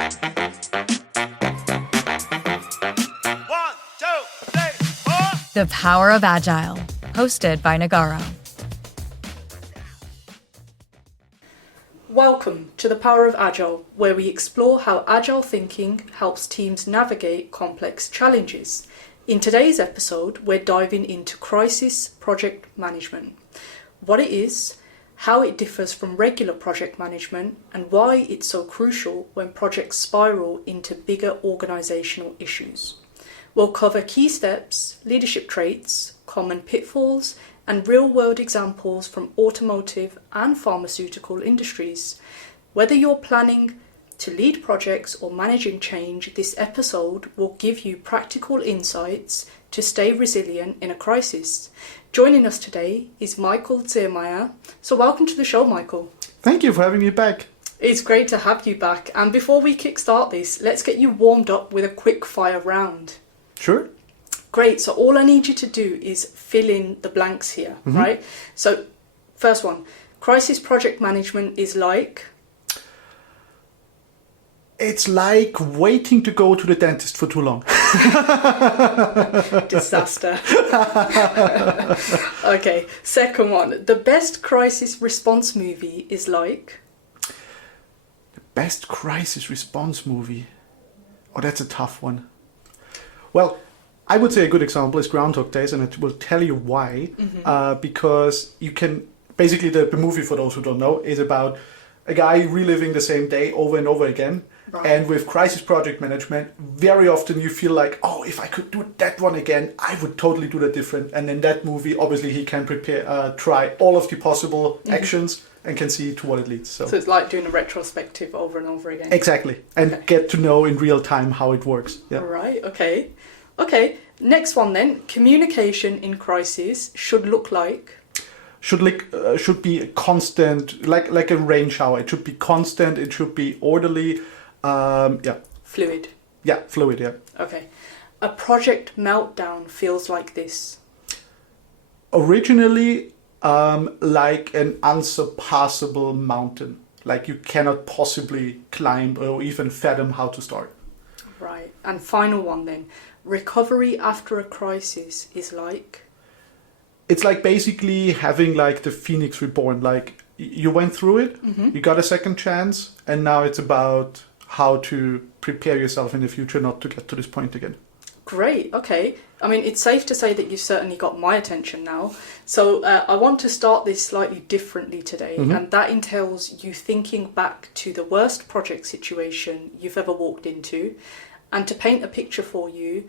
The Power of Agile, hosted by Nagarro. Welcome to the Power of Agile, where we explore how agile thinking helps teams navigate complex challenges. In today's episode, we're diving into crisis project management, what it is, how it differs from regular project management, and why it's so crucial when projects spiral into bigger organizational issues. We'll cover key steps, leadership traits, common pitfalls, and real-world examples from automotive and pharmaceutical industries. Whether you're planning to lead projects or managing change, this episode will give you practical insights to stay resilient in a crisis. Joining us today is Michael Ziermair. So welcome to the show, Michael. Thank you for having me back. It's great to have you back. And before we kickstart this, let's get you warmed up with a quick fire round. Sure. Great. So all I need you to do is fill in the blanks here, right? So first one, crisis project management is like? It's like waiting to go to the dentist for too long. Disaster. Okay. Second one, the best crisis response movie is like? The best crisis response movie? Oh, that's a tough one. Well, I would say a good example is Groundhog Days, and I will tell you why. Because you can, basically the movie, for those who don't know, is about a guy reliving the same day over and over again. Right. And with crisis project management, very often you feel like, oh, if I could do that one again, I would totally do that different. And in that movie, obviously he can try all of the possible actions and can see to what it leads. So it's like doing a retrospective over and over again. Exactly. And get to know in real time how it works. Yeah. Right, okay. Okay, next one then. Communication in crisis should look like? Should be constant, like a rain shower. It should be constant, it should be orderly. Fluid. Yeah, fluid, yeah. Okay. A project meltdown feels like this? Originally, like an unsurpassable mountain. Like you cannot possibly climb or even fathom how to start. Right. And final one then. Recovery after a crisis is like? It's like basically having like the Phoenix reborn. Like you went through it, you got a second chance, and now it's about how to prepare yourself in the future not to get to this point again. Great, okay. I mean, it's safe to say that you've certainly got my attention now. So I want to start this slightly differently today, and that entails you thinking back to the worst project situation you've ever walked into. And to paint a picture for you,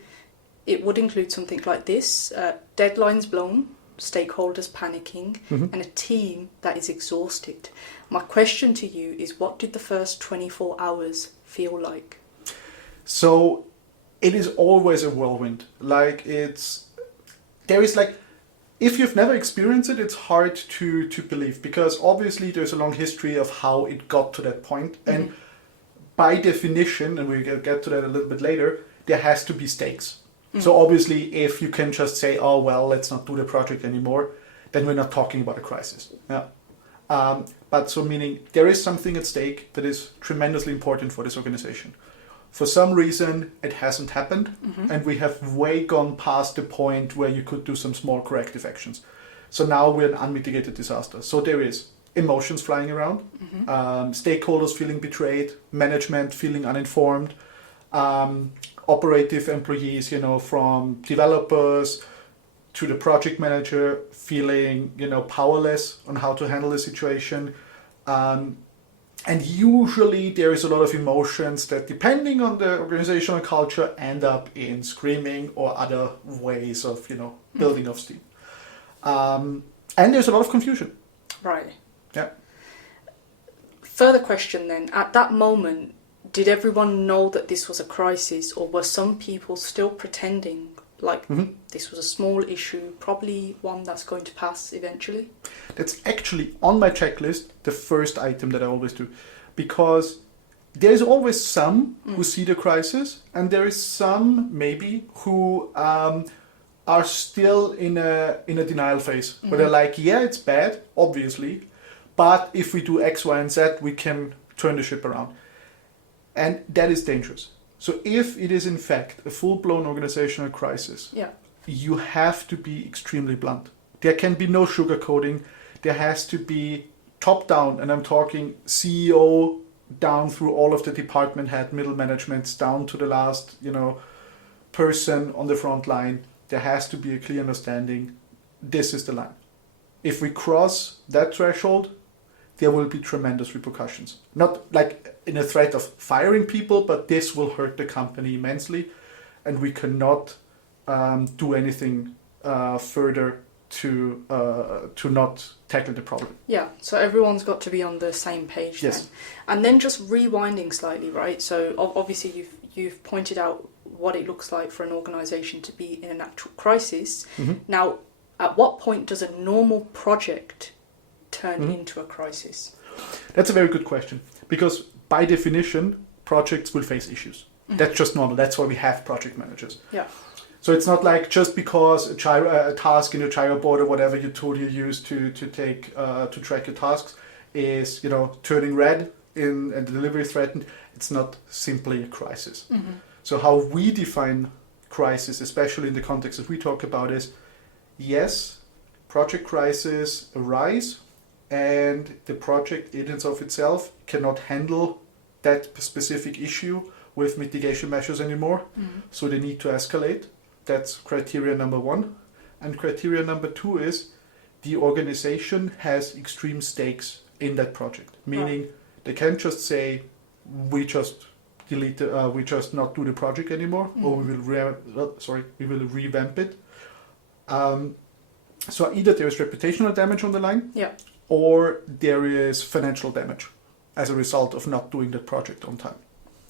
it would include something like this: deadlines blown, stakeholders panicking, and a team that is exhausted. My question to you is, what did the first 24 hours feel like? So it is always a whirlwind. Like if you've never experienced it, it's hard to believe, because obviously there's a long history of how it got to that point. And by definition, and we'll get to that a little bit later, there has to be stakes. So obviously, if you can just say, oh, well, let's not do the project anymore, then we're not talking about a crisis. Yeah. But so meaning there is something at stake that is tremendously important for this organization. For some reason, it hasn't happened, and we have way gone past the point where you could do some small corrective actions. So now we're an unmitigated disaster. So there is emotions flying around, stakeholders feeling betrayed, management feeling uninformed, operative employees, from developers to the project manager feeling, powerless on how to handle the situation. And usually there is a lot of emotions that, depending on the organizational culture, end up in screaming or other ways of, building of steam. And there's a lot of confusion. Right. Yeah. Further question then. At that moment, did everyone know that this was a crisis, or were some people still pretending like this was a small issue, probably one that's going to pass eventually? That's actually on my checklist, the first item that I always do, because there's always some who see the crisis, and there is some maybe who are still in a denial phase, where they're like, yeah, it's bad, obviously, but if we do X, Y, and Z, we can turn the ship around. And that is dangerous. So if it is in fact a full-blown organizational crisis, you have to be extremely blunt. There can be no sugarcoating. There has to be top-down, and I'm talking CEO down through all of the department head, middle managements, down to the last, person on the front line. There has to be a clear understanding. This is the line. If we cross that threshold, there will be tremendous repercussions. Not like in a threat of firing people, but this will hurt the company immensely, and we cannot do anything further to not tackle the problem. Yeah, so everyone's got to be on the same page then. And then just rewinding slightly, right? So obviously you've pointed out what it looks like for an organisation to be in an actual crisis. Now, at what point does a normal project turn into a crisis? That's a very good question, because by definition, projects will face issues. That's just normal. That's why we have project managers. Yeah. So it's not like just because a task in your Jira board or whatever you tool you use to track your tasks is turning red and the delivery threatened. It's not simply a crisis. So how we define crisis, especially in the context that we talk about, is yes, project crises arise, and the project in and of itself cannot handle that specific issue with mitigation measures anymore. So they need to escalate. That's criteria number 1. And criteria number 2 is the organization has extreme stakes in that project, meaning they can't just say, we just delete, we just not do the project anymore, or we will revamp it. So either there is reputational damage on the line, or there is financial damage as a result of not doing the project on time.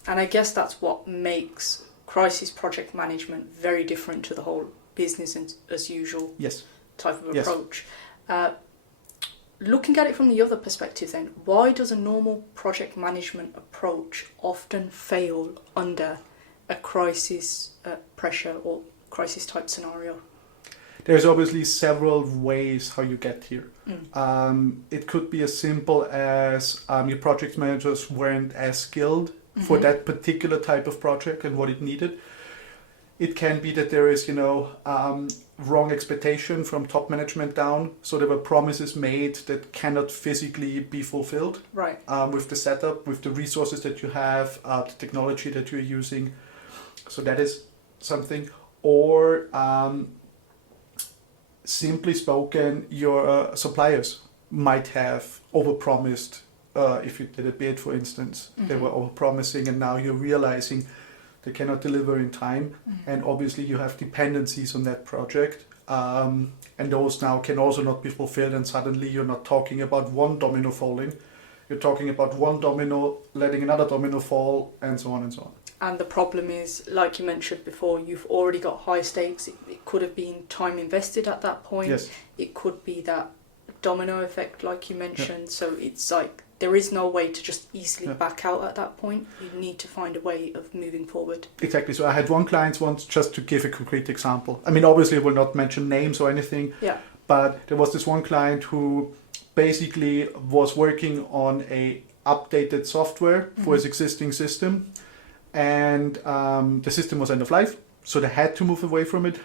And I guess that's what makes crisis project management very different to the whole business as usual type of approach. Looking at it from the other perspective then, why does a normal project management approach often fail under a crisis pressure or crisis type scenario? There's obviously several ways how you get here. It could be as simple as your project managers weren't as skilled for that particular type of project and what it needed. It can be that there is, wrong expectation from top management down. So there were promises made that cannot physically be fulfilled. Right. With the setup, with the resources that you have, the technology that you're using. So that is something. Or simply spoken, your suppliers might have overpromised. If you did a bid, for instance, they were overpromising, and now you're realizing they cannot deliver in time, and obviously you have dependencies on that project, and those now can also not be fulfilled, and suddenly you're not talking about one domino falling, you're talking about one domino letting another domino fall, and so on and so on. And the problem is, like you mentioned before, you've already got high stakes. It could have been time invested at that point. Yes. It could be that domino effect, like you mentioned. So it's like there is no way to just easily back out at that point. You need to find a way of moving forward. Exactly. So I had one client once, just to give a concrete example. I mean, obviously I will not mention names or anything. Yeah. But there was this one client who basically was working on a updated software for his existing system. And the system was end of life, so they had to move away from it.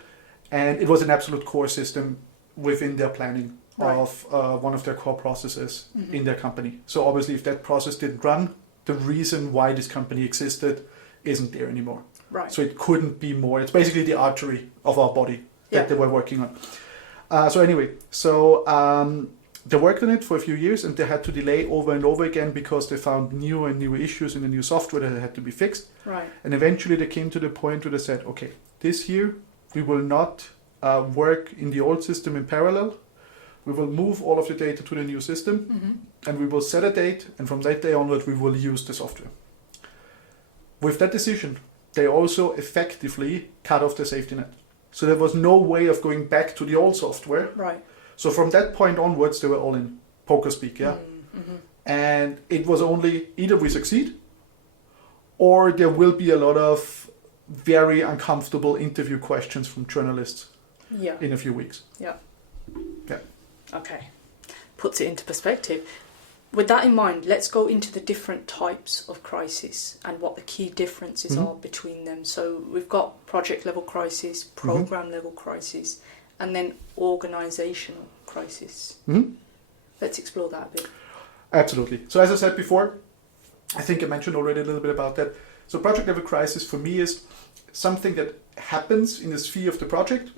And it was an absolute core system within their planning of one of their core processes in their company. So obviously if that process didn't run, the reason why this company existed isn't there anymore. Right. So it couldn't be more. It's basically the artery of our body that they were working on. So they worked on it for a few years, and they had to delay over and over again because they found newer and newer issues in the new software that had to be fixed. Right. And eventually they came to the point where they said, okay, this year we will not work in the old system in parallel. We will move all of the data to the new system, and we will set a date, and from that day onward we will use the software. With that decision, they also effectively cut off the safety net. So there was no way of going back to the old software. Right. So from that point onwards, they were all in poker speak, And it was only either we succeed, or there will be a lot of very uncomfortable interview questions from journalists in a few weeks. Okay. Puts it into perspective. with that in mind, let's go into the different types of crisis and what the key differences are between them. So we've got project level crisis, program level crisis, and then organizational crisis. Let's explore that a bit. Absolutely. So as I said before, I think I mentioned already a little bit about that. So project level crisis for me is something that happens in the sphere of the project,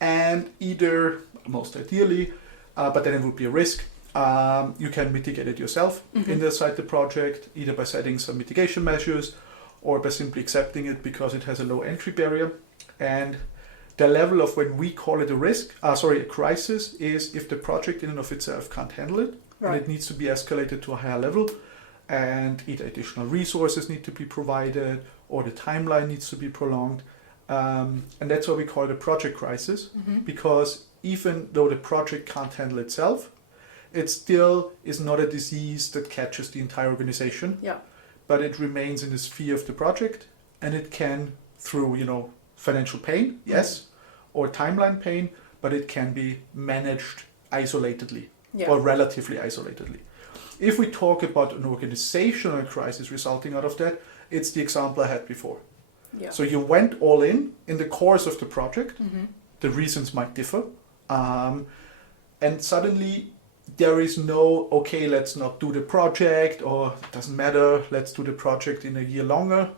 and either, most ideally, but then it would be a risk, you can mitigate it yourself inside the project, either by setting some mitigation measures or by simply accepting it because it has a low entry barrier. And the level of when we call it a crisis, is if the project in and of itself can't handle it, and it needs to be escalated to a higher level, and either additional resources need to be provided or the timeline needs to be prolonged. And that's why we call it a project crisis, because even though the project can't handle itself, it still is not a disease that catches the entire organization, but it remains in the sphere of the project, and it can, through financial pain, yes, or timeline pain, but it can be managed isolatedly or relatively isolatedly. If we talk about an organizational crisis resulting out of that, it's the example I had before. So you went all in the course of the project. The reasons might differ, and suddenly there is no, okay, let's not do the project, or it doesn't matter, let's do the project in a year longer.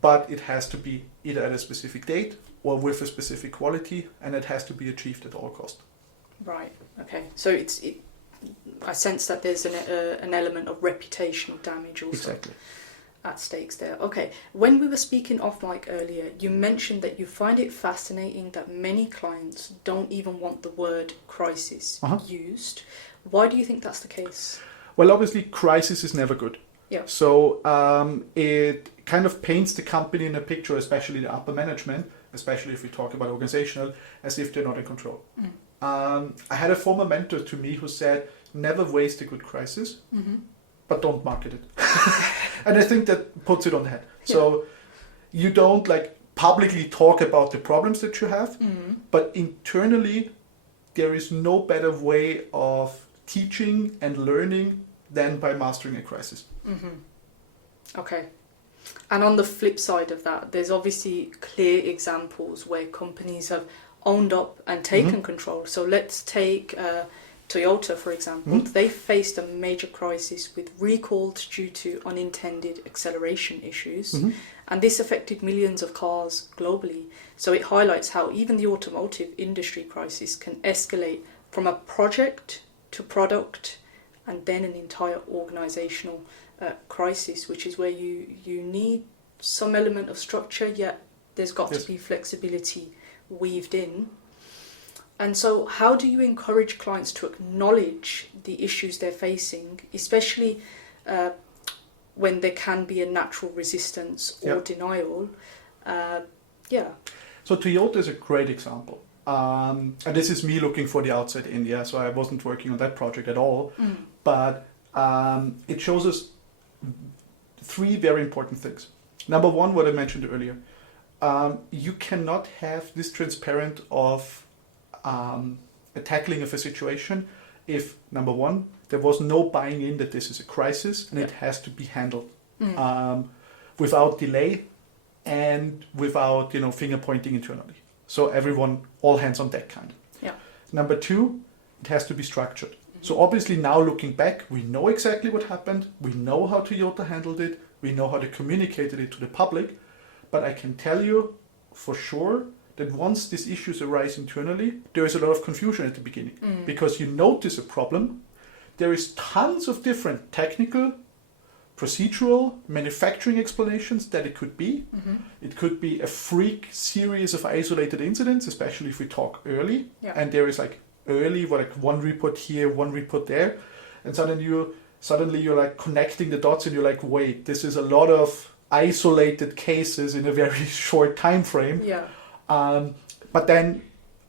But it has to be either at a specific date or with a specific quality, and it has to be achieved at all cost. Right. Okay. So I sense that there's an element of reputational damage also at stakes there. Okay. When we were speaking off mic earlier, you mentioned that you find it fascinating that many clients don't even want the word crisis used. Why do you think that's the case? Well, obviously, crisis is never good. So it kind of paints the company in a picture, especially the upper management, especially if we talk about organizational, as if they're not in control. I had a former mentor to me who said, never waste a good crisis, but don't market it. And I think that puts it on the head. So you don't publicly talk about the problems that you have, but internally there is no better way of teaching and learning than by mastering a crisis. Okay. And on the flip side of that, there's obviously clear examples where companies have owned up and taken control. So let's take Toyota, for example. They faced a major crisis with recalls due to unintended acceleration issues. And this affected millions of cars globally. So it highlights how even the automotive industry crisis can escalate from a project to product and then an entire organizational crisis, which is where you need some element of structure, yet there's got to be flexibility weaved in. And so how do you encourage clients to acknowledge the issues they're facing, especially when there can be a natural resistance or denial? So Toyota is a great example. And this is me looking for the outside in, so I wasn't working on that project at all. But it shows us three very important things. Number one, what I mentioned earlier. You cannot have this transparent of a tackling of a situation if, number one, there was no buying in that this is a crisis and it has to be handled without delay and without finger pointing internally. So everyone, all hands on deck kind of. Number two, it has to be structured. So obviously now looking back, we know exactly what happened. We know how Toyota handled it. We know how they communicated it to the public. But I can tell you for sure that once these issues arise internally, there is a lot of confusion at the beginning. Because you notice a problem. There is tons of different technical, procedural, manufacturing explanations that it could be. It could be a freak series of isolated incidents, especially if we talk early. And there is early, one report here, one report there. And suddenly you're connecting the dots and you're wait, this is a lot of isolated cases in a very short time frame. But then,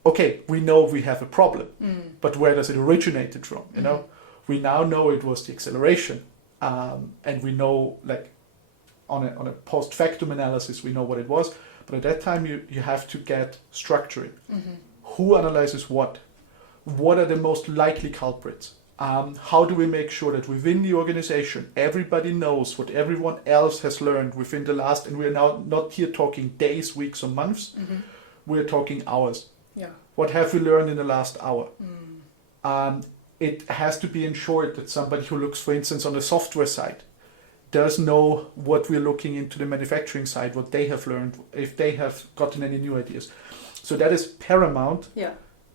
okay, we know we have a problem. But where does it originate from? We now know it was the acceleration. And we know, on a post-factum analysis, we know what it was. But at that time, you have to get structuring. Who analyzes what? What are the most likely culprits? How do we make sure that within the organization, everybody knows what everyone else has learned within the last, and we're now not here talking days, weeks, or months, we're talking hours. Yeah. What have we learned in the last hour? It has to be ensured that somebody who looks, for instance, on the software side does know what we're looking into the manufacturing side, what they have learned, if they have gotten any new ideas. So that is paramount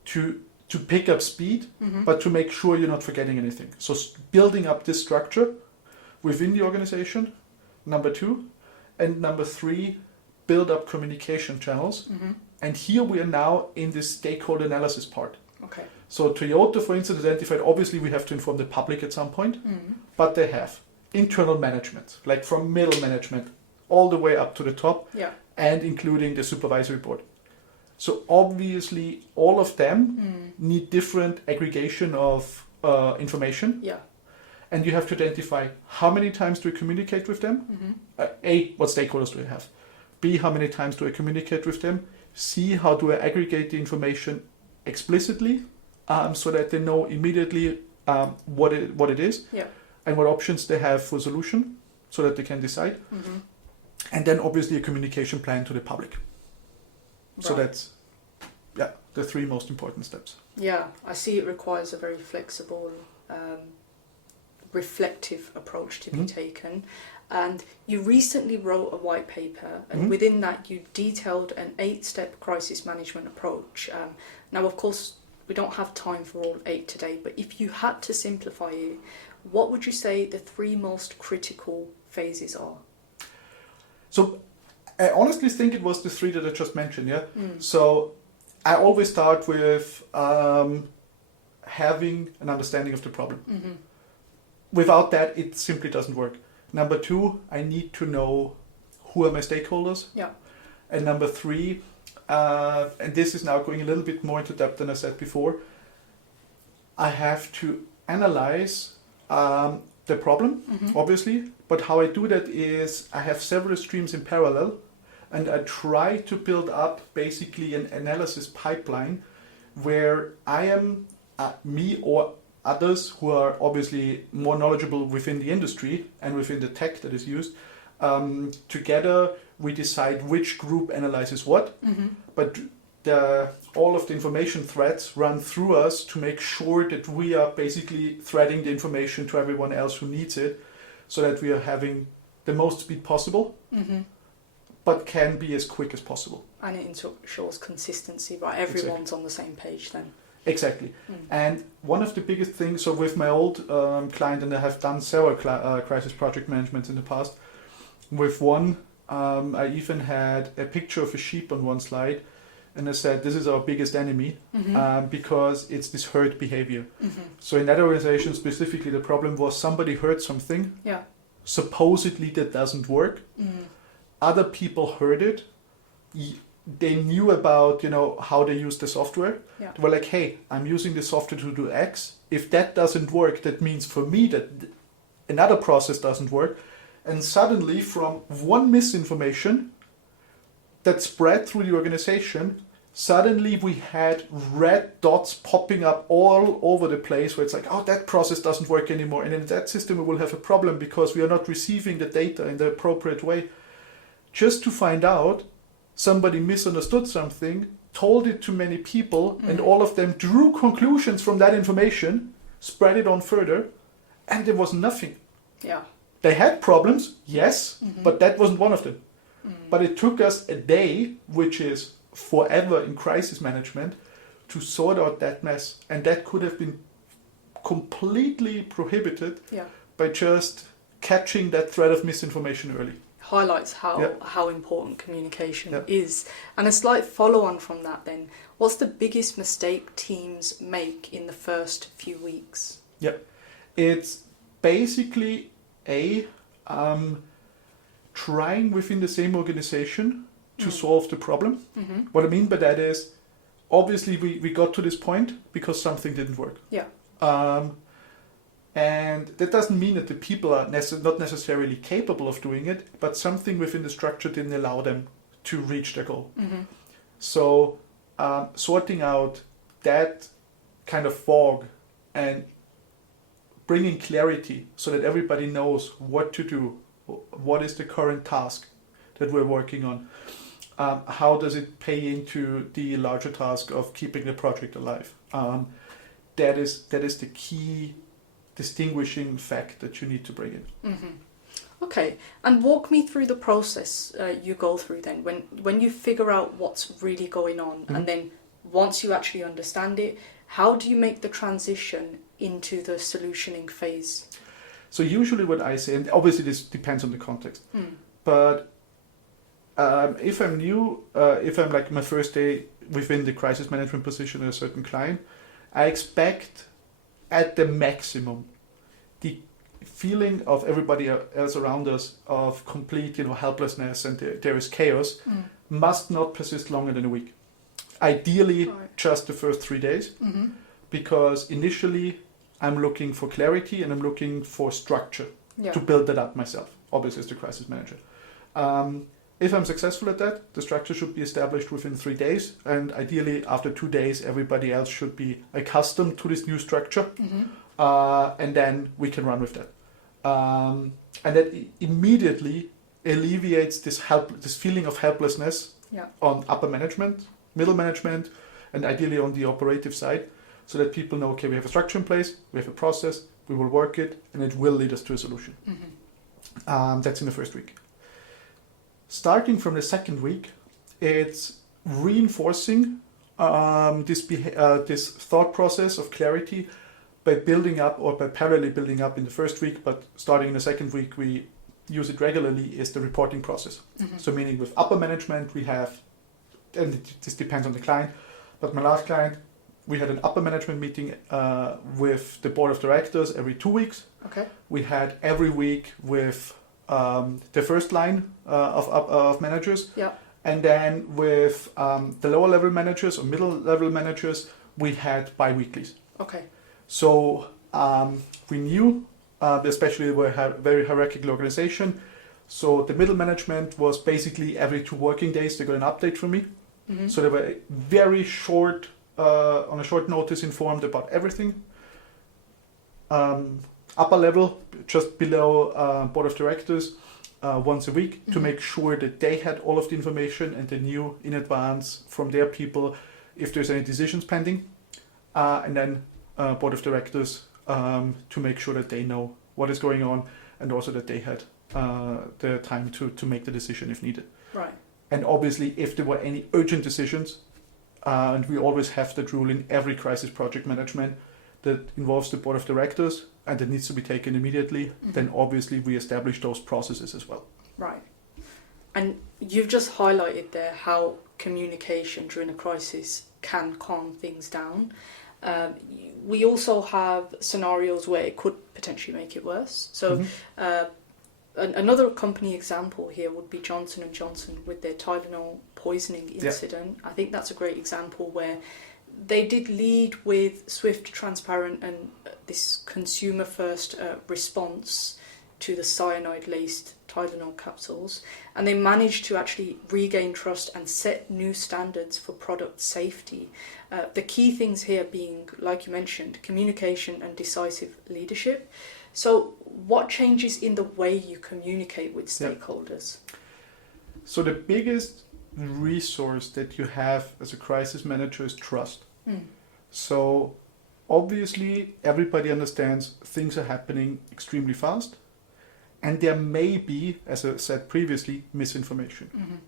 to pick up speed, but to make sure you're not forgetting anything. So building up this structure within the organization, number 2. And number 3, build up communication channels. And here we are now in this stakeholder analysis part. Okay. So Toyota, for instance, identified, obviously we have to inform the public at some point, but they have internal management, like from middle management all the way up to the top, and including the supervisory board. So obviously all of them need different aggregation of information. Yeah. And you have to identify how many times do we communicate with them? A, what stakeholders do we have? B, how many times do I communicate with them? C, how do I aggregate the information explicitly so that they know immediately what it is and what options they have for solution so that they can decide. And then obviously a communication plan to the public. So that's the 3 most important steps. Yeah, I see it requires a very flexible, reflective approach to be taken. And you recently wrote a white paper, and within that you detailed an 8-step crisis management approach. Now, of course, we don't have time for all 8 today, but if you had to simplify it, what would you say the 3 most critical phases are? So I honestly think it was the 3 that I just mentioned, So I always start with having an understanding of the problem. Without that, it simply doesn't work. Number 2, I need to know who are my stakeholders. And number 3, and this is now going a little bit more into depth than I said before, I have to analyze the problem, obviously, but how I do that is I have several streams in parallel, and I try to build up basically an analysis pipeline where I am, me or others who are obviously more knowledgeable within the industry and within the tech that is used, together we decide which group analyzes what, but all of the information threads run through us to make sure that we are basically threading the information to everyone else who needs it, so that we are having the most speed possible, but can be as quick as possible. And it ensures consistency, right? Everyone's on the same page then. Exactly. And one of the biggest things, so with my old client, and I have done several crisis project management in the past, with one, I even had a picture of a sheep on one slide, and I said, this is our biggest enemy, because it's this herd behavior. So in that organization specifically, the problem was somebody heard something, supposedly that doesn't work. Other people heard it. They knew about, how they use the software. They were like, hey, I'm using the software to do X. If that doesn't work, that means for me that another process doesn't work. And suddenly, from one misinformation that spread through the organization, suddenly we had red dots popping up all over the place where it's like, oh, that process doesn't work anymore. And in that system, we will have a problem because we are not receiving the data in the appropriate way. Just to find out, somebody misunderstood something, told it to many people, and all of them drew conclusions from that information, spread it on further, and there was nothing. They had problems, yes, but that wasn't one of them. But it took us a day, which is forever in crisis management, to sort out that mess. And that could have been completely prohibited by just catching that thread of misinformation early. Highlights how important communication is. And a slight follow-on from that then, what's the biggest mistake teams make in the first few weeks? It's basically trying within the same organization to solve the problem. What I mean by that is, obviously we got to this point because something didn't work. And that doesn't mean that the people are not necessarily capable of doing it, but something within the structure didn't allow them to reach their goal. So sorting out that kind of fog and bringing clarity so that everybody knows what to do, what is the current task that we're working on, how does it pay into the larger task of keeping the project alive. That is the key distinguishing fact that you need to bring in. Mm-hmm. Okay, and walk me through the process you go through then when you figure out what's really going on, and then once you actually understand it, how do you make the transition into the solutioning phase? So usually what I say, and obviously this depends on the context, but if I'm new, if I'm like my first day within the crisis management position at a certain client, I expect at the maximum the feeling of everybody else around us of complete, helplessness and there is chaos must not persist longer than a week. Ideally, just the first 3 days, because initially I'm looking for clarity and I'm looking for structure to build that up myself, obviously as the crisis manager. If I'm successful at that, the structure should be established within 3 days, and ideally after 2 days everybody else should be accustomed to this new structure, and then we can run with that. And that immediately alleviates this feeling of helplessness on upper management, middle management, and ideally on the operative side, so that people know, okay, we have a structure in place, we have a process, we will work it, and it will lead us to a solution. That's in the first week. Starting from the second week, it's reinforcing this thought process of clarity by building up, or by parallelly building up in the first week, but starting in the second week, we use it regularly, is the reporting process. So meaning with upper management, we have, and this depends on the client, but my last client, we had an upper management meeting with the board of directors every 2 weeks. Okay. We had every week with the first line of managers. Yeah. And then with the lower level managers or middle level managers, we had bi-weeklies. Okay. So we knew, especially we're a very hierarchical organization, so the middle management was basically every 2 working days they got an update from me. So they were very short, on a short notice, informed about everything. Upper level, just below board of directors, once a week, to make sure that they had all of the information and they knew in advance from their people if there's any decisions pending. And then board of directors, to make sure that they know what is going on, and also that they had the time to make the decision if needed. Right. And obviously, if there were any urgent decisions, and we always have that rule in every crisis project management that involves the board of directors and that needs to be taken immediately, then obviously we establish those processes as well. Right. And you've just highlighted there how communication during a crisis can calm things down. We also have scenarios where it could potentially make it worse. So another company example here would be Johnson & Johnson with their Tylenol poisoning incident. I think that's a great example where they did lead with swift, transparent and this consumer-first response to the cyanide-laced Tylenol capsules, and they managed to actually regain trust and set new standards for product safety. The key things here being, like you mentioned, communication and decisive leadership. So what changes in the way you communicate with stakeholders? So the biggest resource that you have as a crisis manager is trust. So obviously everybody understands things are happening extremely fast, and there may be, as I said previously, misinformation.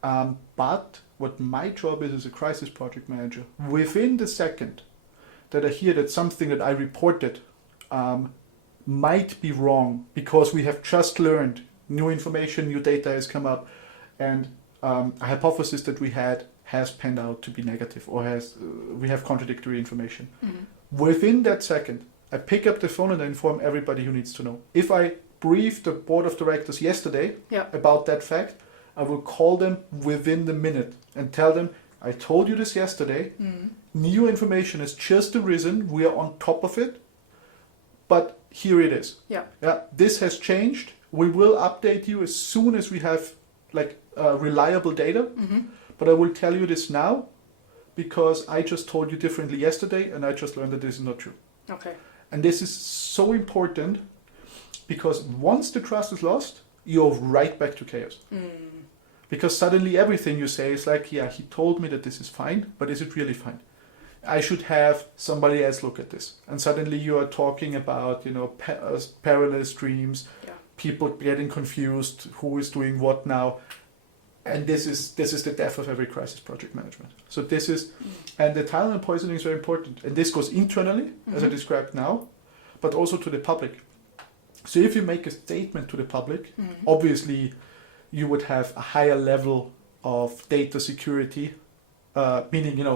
But what my job is as a crisis project manager, within the second that I hear that something that I reported might be wrong because we have just learned new information, new data has come up, and a hypothesis that we had has panned out to be negative, or we have contradictory information. Within that second, I pick up the phone and I inform everybody who needs to know. If I briefed the board of directors yesterday about that fact, I will call them within the minute and tell them, I told you this yesterday, new information has just arisen, we are on top of it, but here it is. This has changed, we will update you as soon as we have reliable data, but I will tell you this now because I just told you differently yesterday and I just learned that this is not true. Okay. And this is so important because once the trust is lost, you're right back to chaos. Because suddenly everything you say is like, yeah, he told me that this is fine, but is it really fine? I should have somebody else look at this. And suddenly you are talking about, parallel streams, people getting confused, who is doing what now. And this is the death of every crisis project management. So this is, and the Tylenol poisoning is very important. And this goes internally, as I described now, but also to the public. So if you make a statement to the public, obviously you would have a higher level of data security, meaning,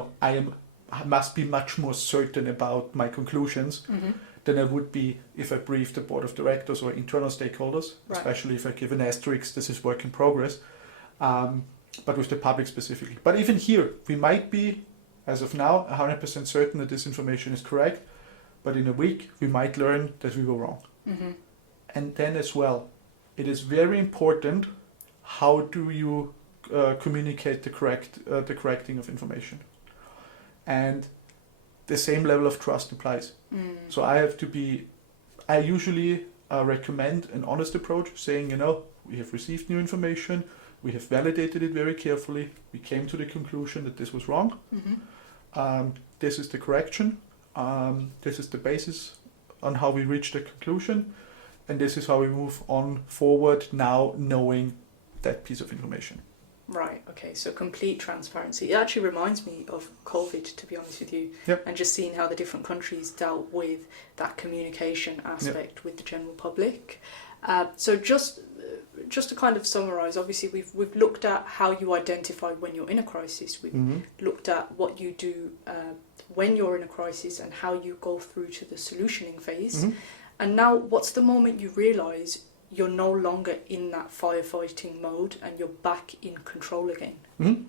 I must be much more certain about my conclusions than I would be if I briefed the board of directors or internal stakeholders, especially if I give an asterisk, this is work in progress. But with the public specifically. But even here, we might be, as of now, 100% certain that this information is correct, but in a week, we might learn that we were wrong. And then as well, it is very important how do you communicate the correcting of information. And the same level of trust applies. So I usually recommend an honest approach, saying, we have received new information, we have validated it very carefully. We came to the conclusion that this was wrong. This is the correction. This is the basis on how we reached the conclusion. And this is how we move on forward now knowing that piece of information. Right, okay, so complete transparency. It actually reminds me of COVID, to be honest with you, and just seeing how the different countries dealt with that communication aspect with the general public. So just to kind of summarise, obviously we've looked at how you identify when you're in a crisis. We've looked at what you do when you're in a crisis and how you go through to the solutioning phase. And now, what's the moment you realise you're no longer in that firefighting mode and you're back in control again?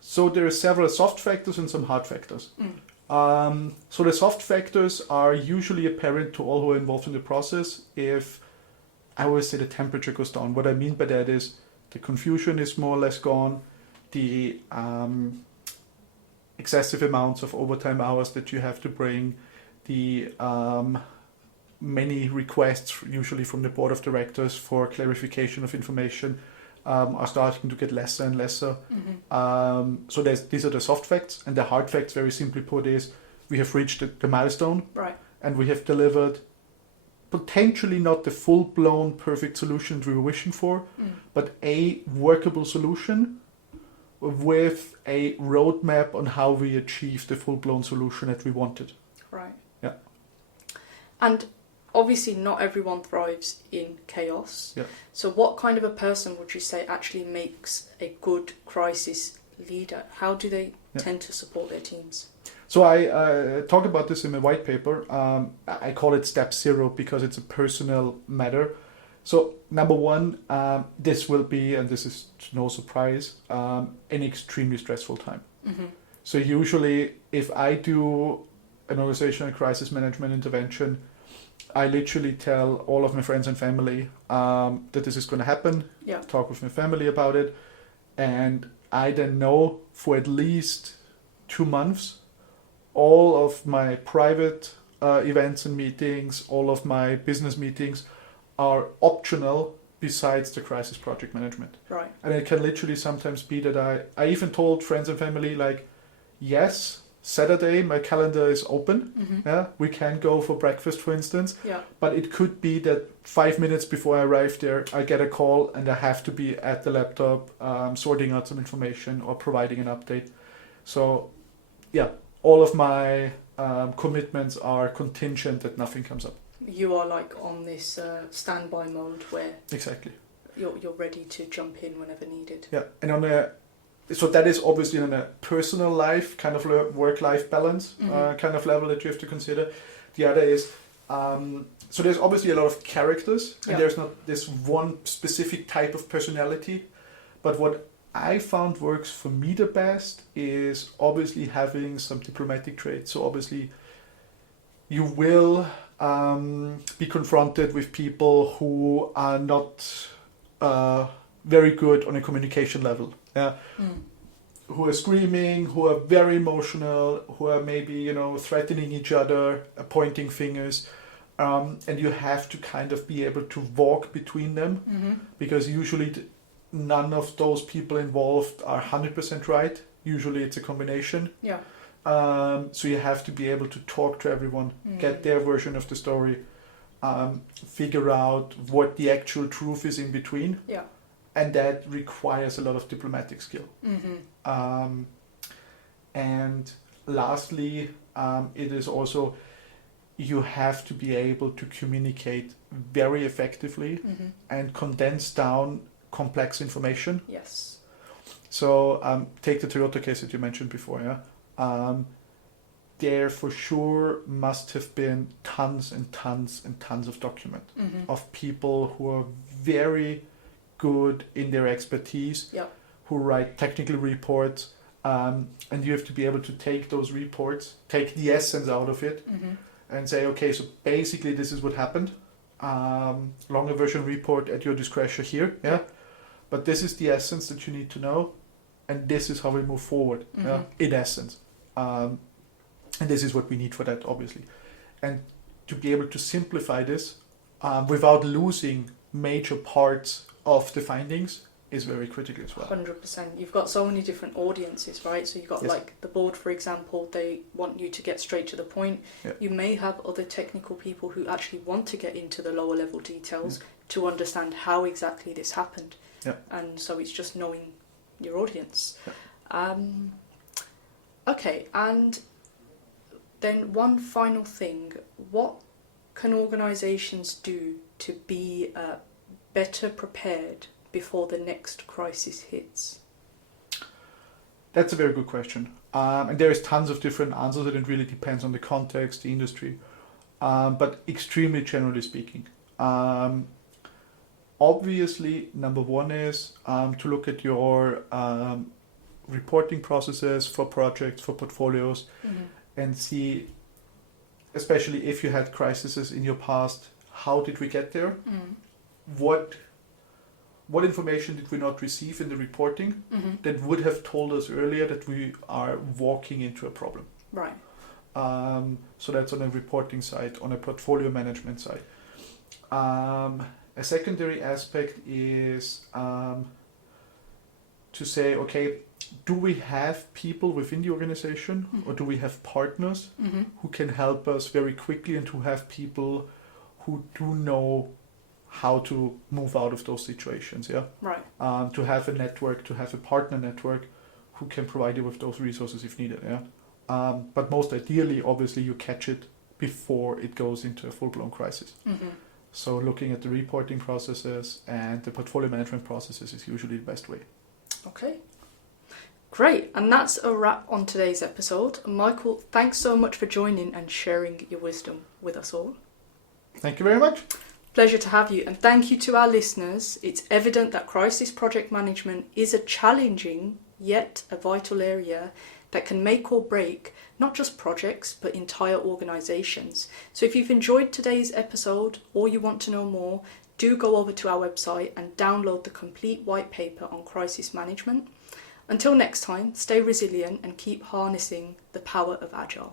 So there are several soft factors and some hard factors. So the soft factors are usually apparent to all who are involved in the process if, I always say, the temperature goes down. What I mean by that is the confusion is more or less gone, the excessive amounts of overtime hours that you have to bring, the many requests, usually from the board of directors, for clarification of information are starting to get lesser and lesser. So these are the soft facts, and the hard facts, very simply put, is we have reached the milestone, and we have delivered potentially not the full-blown perfect solution we were wishing for, but a workable solution with a roadmap on how we achieve the full-blown solution that we wanted. And obviously not everyone thrives in chaos. So what kind of a person would you say actually makes a good crisis leader? How do they tend to support their teams? So I talk about this in my white paper. I call it step 0 because it's a personal matter. So number one, this will be, and this is no surprise, an extremely stressful time. So usually if I do an organizational crisis management intervention, I literally tell all of my friends and family that this is going to happen, talk with my family about it, and I then know for at least 2 months all of my private events and meetings, all of my business meetings are optional besides the crisis project management. And it can literally sometimes be that I even told friends and family, like, yes, Saturday my calendar is open, we can go for breakfast, for instance, but it could be that 5 minutes before I arrive there I get a call and I have to be at the laptop sorting out some information or providing an update. So all of my commitments are contingent that nothing comes up. You are like on this standby mode where exactly you're ready to jump in whenever needed. And so that is obviously on a personal life, kind of work-life balance kind of level that you have to consider. The other is, so there's obviously a lot of characters, and there's not this one specific type of personality. But what I found works for me the best is obviously having some diplomatic traits. So obviously you will be confronted with people who are not very good on a communication level. who are screaming, who are very emotional, who are maybe, threatening each other, pointing fingers. And you have to kind of be able to walk between them, because usually none of those people involved are 100% right. Usually it's a combination. Yeah. So you have to be able to talk to everyone, get their version of the story, figure out what the actual truth is in between. Yeah. And that requires a lot of diplomatic skill. And lastly, it is also, you have to be able to communicate very effectively and condense down complex information. Yes. So take the Toyota case that you mentioned before. Yeah, there for sure must have been tons and tons and tons of document of people who are very good in their expertise, who write technical reports, and you have to be able to take those reports, take the essence out of it, and say, okay, so basically this is what happened. Longer version report at your discretion here, but this is the essence that you need to know, and this is how we move forward, in essence. And this is what we need for that, obviously. And to be able to simplify this without losing major parts of the findings is very critical as well. 100%. You've got so many different audiences, right? So you've got like the board, for example, they want you to get straight to the point. You may have other technical people who actually want to get into the lower level details to understand how exactly this happened. And so it's just knowing your audience. Okay, and then one final thing. What can organisations do to be better prepared before the next crisis hits? That's a very good question. And there is tons of different answers, and it really depends on the context, the industry. But extremely generally speaking, obviously, number one is to look at your reporting processes for projects, for portfolios, and see, especially if you had crises in your past, how did we get there? What information did we not receive in the reporting that would have told us earlier that we are walking into a problem? Right. So that's on a reporting side, on a portfolio management side. A secondary aspect is to say, okay, do we have people within the organization or do we have partners who can help us very quickly, and who have people who do know how to move out of those situations, Right. To have a network, to have a partner network who can provide you with those resources if needed, but most ideally, obviously, you catch it before it goes into a full-blown crisis. So looking at the reporting processes and the portfolio management processes is usually the best way. Okay. Great, and that's a wrap on today's episode. Michael, thanks so much for joining and sharing your wisdom with us all. Thank you very much. Pleasure to have you, and thank you to our listeners. It's evident that crisis project management is a challenging yet a vital area that can make or break not just projects but entire organisations. So if you've enjoyed today's episode or you want to know more, do go over to our website and download the complete white paper on crisis management. Until next time, stay resilient and keep harnessing the power of Agile.